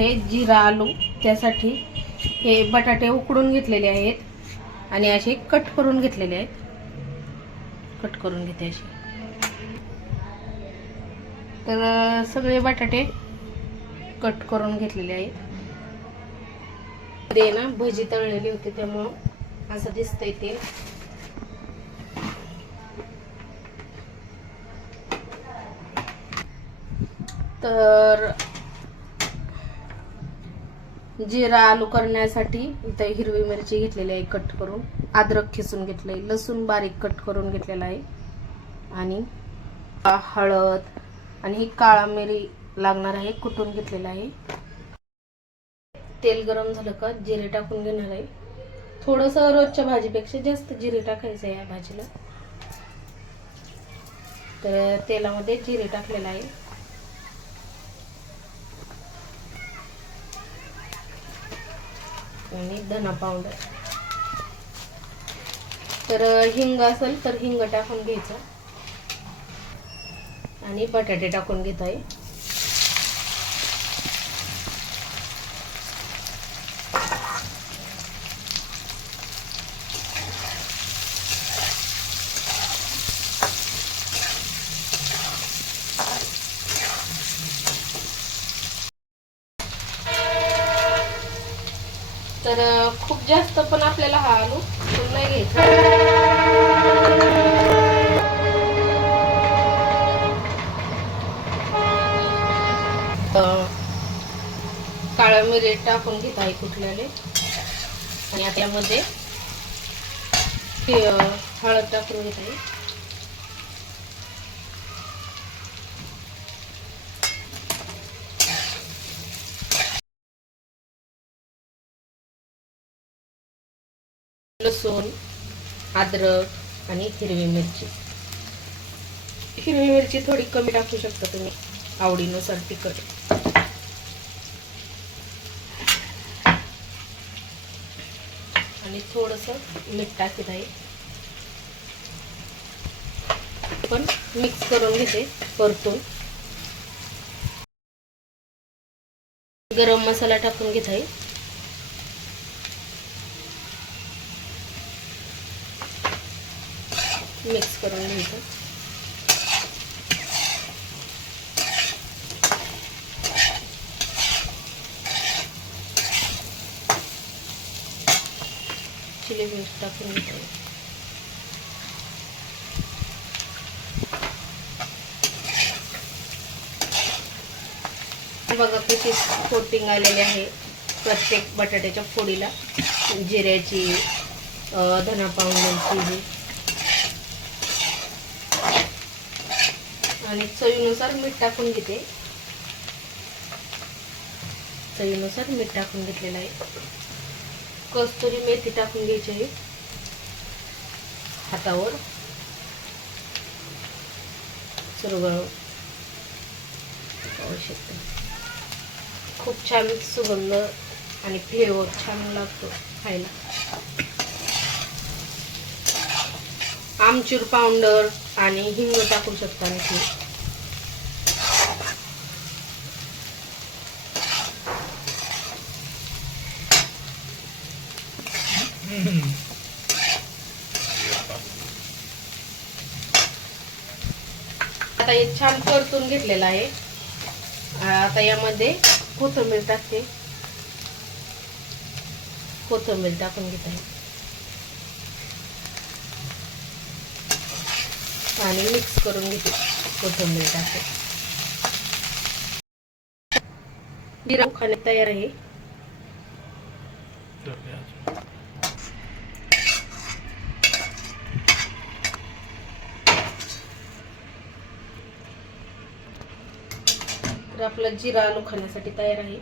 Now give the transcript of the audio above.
आहे जिरा आलू त्यासाठी हे बटाटे उकडून घेतलेले आहेत आणि असे कट करून घेतलेले आहेत. कट करून घेते असे. तर सगळे बटाटे कट करून घेतलेले आहेत. ते ना भजी तळलेली होती त्यामुळं असं दिसतंय ते. तर जिरा आलू करण्यासाठी इथं हिरवी मिरची घेतलेली आहे कट करून. अद्रक खिसून घेतलंय लसूण बारीक कट करून घेतलेला आहे. आणि हळद आणि ही काळा मिरी लागणार आहे कुटून घेतलेला आहे. तेल गरम झालं का जिरे टाकून घेणार आहे. थोडस रोजच्या भाजीपेक्षा जास्त जिरे टाकायचं आहे या भाजीला. तर तेलामध्ये जिरे टाकलेलं आहे. आणि धना पावडर तर हिंग असेल तर हिंग टाकून घ्यायचं. आणि बटाटे टाकून घेत आहे. तर खूप जास्त पण आपल्याला हा आलू फुल नाही घ्यायचा. काळा मिरी टाकून घेत आहे कुठल्याले आणि त्यामध्ये हळद टाकून घेत आहे. लसूण अद्रक आणि हिरवी मिरची. हिरवी मिरची थोडी कमी टाकू शकता तुम्ही आवडीनुसार तिखट. आणि थोडस मीठ टाकत आहे पण मिक्स करून घेते परतून. गरम मसाला टाकून घेत. आहे मिक्स करून घ्यायचं चिली मिक्स टाकून घ्यायचं बघा कशी कोटिंग आलेली आहे प्रत्येक बटाट्याच्या फोडीला. जिऱ्याची धना पावडरची आणि चवीनुसार मीठ टाकून घेते. चवीनुसार मीठ टाकून घेतलेलं आहे. कस्तुरी मेथी टाकून घ्यायची आहे. हातावर. सर्व खूप छान सुगंध आणि फ्लेवर छान लागतो खायला. आमचूर पावडर आणि हिंग टाकू शकता आणखी. आता हे छान परतून घेतलेलं आहे. आता यामध्ये कोथंबीर टाकते. कोथंबीर टाकून घेत आहे. आणि मिक्स करून घेते. कोथिंबीर टाकते. जिरा खाणे तयार आहे. तर आपलं जिरा आलू खाण्यासाठी तयार आहे.